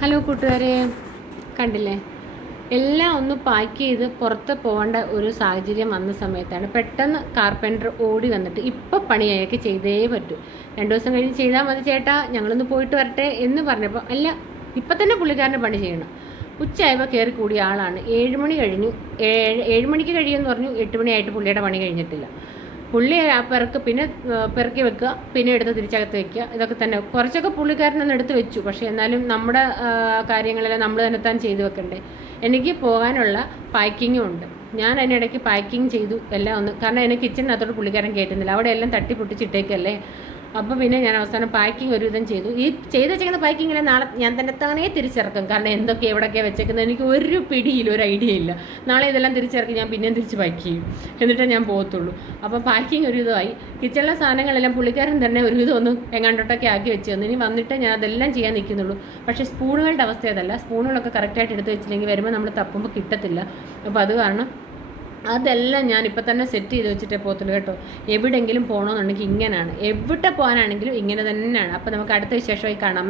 Hello കൂട്ടുകാരെ, കണ്ടില്ലേ? എല്ലാം ഒന്ന് പാക്ക് ചെയ്ത് പുറത്ത് പോകേണ്ട ഒരു സാഹചര്യം വന്ന സമയത്താണ് പെട്ടെന്ന് കാർപ്പൻറ്റർ ഓടി വന്നിട്ട് ഇപ്പം പണി അയാൾക്ക് ചെയ്തേ പറ്റൂ, 2 ദിവസം കഴിഞ്ഞ് ചെയ്താൽ മതി ചേട്ടാ, ഞങ്ങളൊന്ന് പോയിട്ട് വരട്ടെ എന്ന് പറഞ്ഞപ്പോൾ അല്ല, ഇപ്പം തന്നെ പുള്ളിക്കാരൻ്റെ പണി ചെയ്യണം. ഉച്ചയായപ്പോൾ കയറി കൂടിയ ആളാണ്. 7 മണി കഴിഞ്ഞു. 7 മണിക്ക് കഴിയുമെന്ന് പറഞ്ഞു. 8 മണിയായിട്ട് പുള്ളിയുടെ പണി കഴിഞ്ഞിട്ടില്ല. പുള്ളി ആ പിന്നെ പെറുക്കി വെക്കുക, പിന്നെ എടുത്ത് തിരിച്ചകത്ത് വെക്കുക, ഇതൊക്കെ തന്നെ. കുറച്ചൊക്കെ പുള്ളിക്കാരനൊന്ന് എടുത്ത് വെച്ചു, പക്ഷേ എന്നാലും നമ്മുടെ കാര്യങ്ങളെല്ലാം നമ്മൾ തന്നെ താൻ ചെയ്തു വെക്കണ്ടേ. എനിക്ക് പോകാനുള്ള പാക്കിങ്ങും ഉണ്ട്. ഞാൻ അതിനിടയ്ക്ക് പാക്കിങ് ചെയ്തു എല്ലാം ഒന്ന്, കാരണം എനിക്ക് കിച്ചണിനകത്തോട്ട് പുള്ളിക്കാരൻ കയറ്റുന്നില്ല, അവിടെ എല്ലാം തട്ടിപ്പൊട്ടിച്ചിട്ടേക്കല്ലേ. അപ്പോൾ പിന്നെ ഞാൻ അവസാനം പാക്കിങ് ഒരുവിധം ചെയ്തു. ഈ ചെയ്ത് വെച്ചേക്കുന്ന പാക്കിങ്ങിൽ നാളെ ഞാൻ തന്നെ തിരിച്ചിറക്കും, കാരണം എന്തൊക്കെ എവിടെയൊക്കെയാണ് വെച്ചേക്കുന്നത് എനിക്ക് ഒരു പിടിയില്ല, ഒരു ഐഡിയ ഇല്ല. നാളെ ഇതെല്ലാം തിരിച്ചിറക്കി ഞാൻ പിന്നെയും തിരിച്ച് പാക്ക് ചെയ്യും, എന്നിട്ടേ ഞാൻ പോകത്തുള്ളൂ. അപ്പോൾ പാക്കിങ് ഒരുവിധമായി. കിച്ചണിലെ സാധനങ്ങളെല്ലാം പുള്ളിക്കാരൻ തന്നെ ഒരുവിധം ഒന്ന് എങ്ങാണ്ടോട്ടൊക്കെ ആക്കി വെച്ച് തന്നു. ഇനി വന്നിട്ട് ഞാൻ അതെല്ലാം ചെയ്യാൻ നിൽക്കുന്നുള്ളൂ. പക്ഷേ സ്പൂണുകളുടെ അവസ്ഥ അതല്ല, സ്പൂണുകളൊക്കെ കറക്റ്റായിട്ട് എടുത്ത് വെച്ചില്ലെങ്കിൽ വരുമ്പോൾ നമ്മൾ തപ്പുമ്പോൾ കിട്ടത്തില്ല. അപ്പോൾ അത് കാരണം അതെല്ലാം ഞാൻ ഇപ്പം തന്നെ സെറ്റ് ചെയ്ത് വെച്ചിട്ടേ പോകത്തുള്ളൂ കേട്ടോ. എവിടെയെങ്കിലും പോകണമെന്നുണ്ടെങ്കിൽ ഇങ്ങനെയാണ്, എവിടെ പോകാനാണെങ്കിലും ഇങ്ങനെ തന്നെയാണ്. അപ്പോൾ നമുക്ക് അടുത്ത വിശേഷമായി കാണാം.